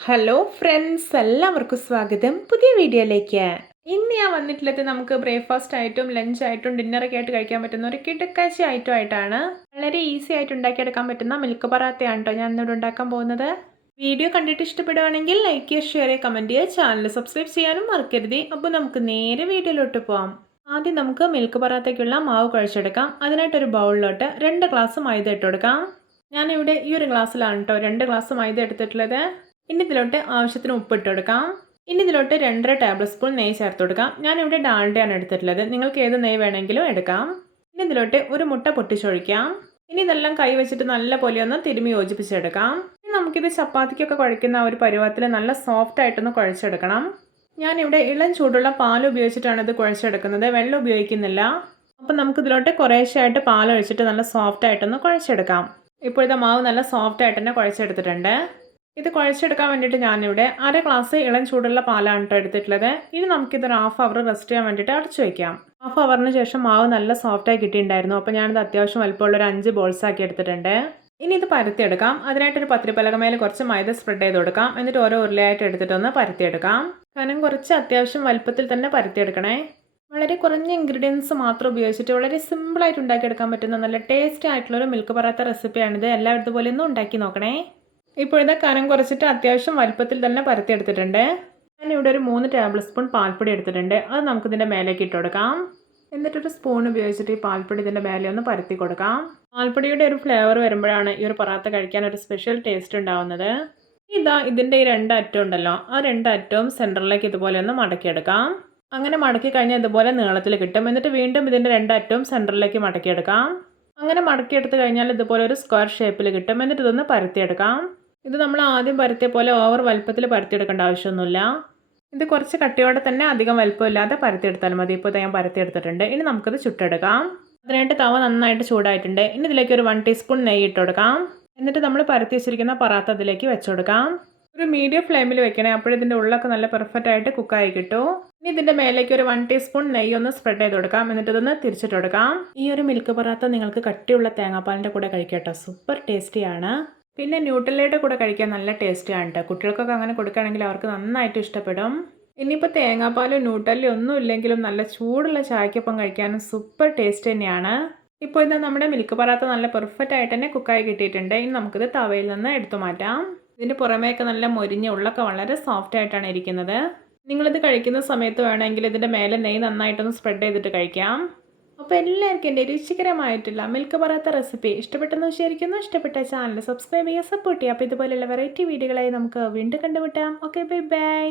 Hello friends, എല്ലാവർക്കും സ്വാഗതം പുതിയ വീഡിയോയിലേക്ക്. ഇന്ന് ഞാൻ വന്നിട്ടുള്ളത് നമുക്ക് ബ്രേക്ക്ഫാസ്റ്റ് ആയിട്ടും ലഞ്ച് ആയിട്ടും ഡിന്നറൊക്കെ ആയിട്ട് കഴിക്കാൻ പറ്റുന്ന ഒരു കിടക്കാച്ചി ഐറ്റം ആയിട്ടാണ്. വളരെ ഈസി ആയിട്ട് ഉണ്ടാക്കിയെടുക്കാൻ പറ്റുന്ന മിൽക്ക് പറാത്തയാണ് കേട്ടോ ഞാൻ ഇന്നിവിടെ ഉണ്ടാക്കാൻ പോകുന്നത്. വീഡിയോ കണ്ടിട്ട് ഇഷ്ടപ്പെടുവാണെങ്കിൽ ലൈക്ക് ചെയ്യുക, ഷെയർ ചെയ്യുക, കമൻറ്റ് ചെയ്യുക, ചാനൽ സബ്സ്ക്രൈബ് ചെയ്യാനും മറക്കരുത്. അപ്പോൾ നമുക്ക് നേരെ വീഡിയോയിലോട്ട് പോകാം. ആദ്യം നമുക്ക് മിൽക്ക് പറാത്തയ്ക്കുള്ള മാവ് കുഴച്ചെടുക്കാം. അതിനായിട്ടൊരു ബൗളിലോട്ട് 2 ഗ്ലാസ് മൈദ ഇട്ട് കൊടുക്കാം. ഞാനിവിടെ ഈ ഒരു ഗ്ലാസ്സിലാണ് കേട്ടോ 2 ഗ്ലാസ് മൈദ എടുത്തിട്ടുള്ളത്. ഇനി ഇതിലോട്ട് ആവശ്യത്തിന് ഉപ്പിട്ട് കൊടുക്കാം. ഇനി ഇതിലോട്ട് 2.5 ടേബിൾ സ്പൂൺ നെയ്യ് ചേർത്ത് കൊടുക്കാം. ഞാനിവിടെ ഡാൽഡയാണ് എടുത്തിട്ടുള്ളത്, നിങ്ങൾക്ക് ഏത് നെയ്യ് വേണമെങ്കിലും എടുക്കാം. ഇനി ഇതിലോട്ട് ഒരു മുട്ട പൊട്ടിച്ചൊഴിക്കാം. ഇനി ഇതെല്ലാം കൈ വെച്ചിട്ട് നല്ല പോലെ ഒന്ന് തിരുമ്മി യോജിപ്പിച്ചെടുക്കാം. ഇനി നമുക്കിത് ചപ്പാത്തിക്കൊക്കെ കുഴയ്ക്കുന്ന ഒരു പരുവത്തിൽ നല്ല സോഫ്റ്റ് ആയിട്ടൊന്ന് കുഴച്ചെടുക്കണം. ഞാനിവിടെ ഇളം ചൂടുള്ള പാൽ ഉപയോഗിച്ചിട്ടാണ് ഇത് കുഴച്ചെടുക്കുന്നത്, വെള്ളം ഉപയോഗിക്കുന്നില്ല. അപ്പം നമുക്കിതിലോട്ട് കുറേശ്ശായിട്ട് പാൽ ഒഴിച്ചിട്ട് നല്ല സോഫ്റ്റ് ആയിട്ടൊന്ന് കുഴച്ചെടുക്കാം. ഇപ്പോഴത്തെ മാവ് നല്ല സോഫ്റ്റ് ആയിട്ട് തന്നെ കുഴച്ചെടുത്തിട്ടുണ്ട്. ഇത് കുഴച്ചെടുക്കാൻ വേണ്ടിയിട്ട് ഞാനിവിടെ 1/2 ഗ്ലാസ് ഇളം ചൂടുള്ള പാലാണ് കേട്ടോ എടുത്തിട്ടുള്ളത്. ഇനി നമുക്കിതൊരു 1/2 അവർ റെസ്റ്റ് ചെയ്യാൻ വേണ്ടിയിട്ട് അടച്ചു വയ്ക്കാം. 1/2 അവറിന് ശേഷം മാവ് നല്ല സോഫ്റ്റായി കിട്ടിയിട്ടുണ്ടായിരുന്നു. അപ്പോൾ ഞാനിത് അത്യാവശ്യം വലുപ്പമുള്ള ഒരു 5 ബോൾസ് ആക്കി എടുത്തിട്ടുണ്ട്. ഇനി ഇത് പരത്തിയെടുക്കാം. അതിനായിട്ടൊരു പത്തിരിപ്പലകമേൽ കുറച്ച് മൈദ സ്പ്രെഡ് ചെയ്ത് കൊടുക്കാം. എന്നിട്ട് ഓരോ ഉരുളയായിട്ട് എടുത്തിട്ടൊന്ന് പരത്തിയെടുക്കാം. കനം കുറച്ച് അത്യാവശ്യം വലുപ്പത്തിൽ തന്നെ പരത്തിയെടുക്കണേ. വളരെ കുറഞ്ഞ ഇൻഗ്രീഡിയൻസ് മാത്രം ഉപയോഗിച്ചിട്ട് വളരെ സിമ്പിളായിട്ട് ഉണ്ടാക്കിയെടുക്കാൻ പറ്റുന്ന നല്ല ടേസ്റ്റി ആയിട്ടുള്ളൊരു മിൽക്ക് പറാത്ത റെസിപ്പിയാണിത്. എല്ലാവരും ഇതുപോലെ ഒന്ന് ഉണ്ടാക്കി നോക്കണേ. ഇപ്പോഴത്തെ കനം കുറച്ചിട്ട് അത്യാവശ്യം വലുപ്പത്തിൽ തന്നെ പരത്തിയെടുത്തിട്ടുണ്ട്. ഞാനിവിടെ ഒരു 3 ടേബിൾ സ്പൂൺ പാൽപ്പൊടി എടുത്തിട്ടുണ്ട്. അത് നമുക്കിതിൻ്റെ മേലേക്ക് ഇട്ട് കൊടുക്കാം. എന്നിട്ടൊരു സ്പൂൺ ഉപയോഗിച്ചിട്ട് ഈ പാൽപ്പൊടി ഇതിൻ്റെ മേലെ ഒന്ന് പരത്തി കൊടുക്കാം. പാൽപ്പൊടിയുടെ ഒരു ഫ്ലേവർ വരുമ്പോഴാണ് ഈ ഒരു പറാത്ത കഴിക്കാൻ ഒരു സ്പെഷ്യൽ ടേസ്റ്റ് ഉണ്ടാവുന്നത്. ഇതിൻ്റെ ഈ 2 അറ്റം ഉണ്ടല്ലോ, ആ 2 അറ്റവും സെൻറ്ററിലേക്ക് ഇതുപോലെ ഒന്ന് മടക്കിയെടുക്കാം. അങ്ങനെ മടക്കി കഴിഞ്ഞാൽ ഇതുപോലെ നീളത്തിൽ കിട്ടും. എന്നിട്ട് വീണ്ടും ഇതിൻ്റെ 2 അറ്റവും സെൻറ്ററിലേക്ക് മടക്കിയെടുക്കാം. അങ്ങനെ മടക്കിയെടുത്ത് കഴിഞ്ഞാൽ ഇതുപോലെ ഒരു സ്ക്വയർ ഷേപ്പിൽ കിട്ടും. എന്നിട്ട് ഇതൊന്ന് പരത്തിയെടുക്കാം. ഇത് നമ്മൾ ആദ്യം പരത്തിയ പോലെ ഓവർ വലുപ്പത്തിൽ പരത്തിയെടുക്കേണ്ട ആവശ്യമൊന്നുമില്ല. ഇത് കുറച്ച് കട്ടിയോടെ തന്നെ അധികം വലുപ്പമില്ലാതെ പരത്തിയെടുത്താൽ മതി. ഇപ്പോൾ ഞാൻ പരത്തിയെടുത്തിട്ടുണ്ട്. ഇനി നമുക്കിത് ചുട്ടെടുക്കാം. അതിനായിട്ട് തവ നന്നായിട്ട് ചൂടായിട്ടുണ്ട്. ഇനി ഇതിലേക്ക് ഒരു 1 ടീസ്പൂൺ നെയ്യ് ഇട്ട് കൊടുക്കാം. എന്നിട്ട് നമ്മൾ പരത്തി വെച്ചിരിക്കുന്ന പറാത്ത അതിലേക്ക് വെച്ച് കൊടുക്കാം. ഒരു മീഡിയം ഫ്ലെയിമിൽ വെക്കണേ, അപ്പോഴിതിൻ്റെ ഉള്ളൊക്കെ നല്ല പെർഫെക്റ്റ് ആയിട്ട് കുക്കായി കിട്ടും. ഇനി ഇതിൻ്റെ മേലേക്ക് ഒരു 1 ടീസ്പൂൺ നെയ്യ് ഒന്ന് സ്പ്രെഡ് ചെയ്ത് കൊടുക്കാം. എന്നിട്ട് ഇതൊന്ന് തിരിച്ചിട്ട് കൊടുക്കാം. ഈ ഒരു മിൽക്ക് പറാത്ത നിങ്ങൾക്ക് കട്ടിയുള്ള തേങ്ങാപ്പാലിൻ്റെ കൂടെ കഴിക്കട്ടോ, സൂപ്പർ ടേസ്റ്റിയാണ്. പിന്നെ ന്യൂട്രലയുടെ കൂടെ കഴിക്കാൻ നല്ല ടേസ്റ്റിയാണ് കേട്ടോ. കുട്ടികൾക്കൊക്കെ അങ്ങനെ കൊടുക്കുകയാണെങ്കിൽ അവർക്ക് നന്നായിട്ട് ഇഷ്ടപ്പെടും. ഇനിയിപ്പോൾ തേങ്ങാപ്പാലും ന്യൂട്രലും ഒന്നും ഇല്ലെങ്കിലും നല്ല ചൂടുള്ള ചായക്കൊപ്പം കഴിക്കാനും സൂപ്പർ ടേസ്റ്റ് തന്നെയാണ്. ഇപ്പോൾ ഇത് നമ്മുടെ മിൽക്ക് പറാത്ത നല്ല പെർഫെക്റ്റ് ആയിട്ട് തന്നെ കുക്കായി കിട്ടിയിട്ടുണ്ട്. ഇനി നമുക്കിത് തവയിൽ നിന്ന് എടുത്തു മാറ്റാം. ഇതിൻ്റെ പുറമേയൊക്കെ നല്ല മൊരിഞ്ഞ ഉള്ളൊക്കെ വളരെ സോഫ്റ്റ് ആയിട്ടാണ് ഇരിക്കുന്നത്. നിങ്ങളിത് കഴിക്കുന്ന സമയത്ത് വേണമെങ്കിൽ ഇതിൻ്റെ മേലെ നെയ്യ് നന്നായിട്ടൊന്ന് സ്പ്രെഡ് ചെയ്തിട്ട് കഴിക്കാം. അപ്പോൾ എല്ലാവർക്കും എൻ്റെ രുചികരമായിട്ടുള്ള മിൽക്ക് പറാത്ത റെസിപ്പി ഇഷ്ടപ്പെട്ടെന്ന് വിചാരിക്കുന്നു. ഇഷ്ടപ്പെട്ട ചാനൽ സബ്സ്ക്രൈബ് ചെയ്യുക, സപ്പോർട്ട് ചെയ്യുക. അപ്പോൾ ഇതുപോലെയുള്ള വെറൈറ്റി വീഡിയോകളായി നമുക്ക് വീണ്ടും കണ്ടുമുട്ടാം. Okay, bye bye.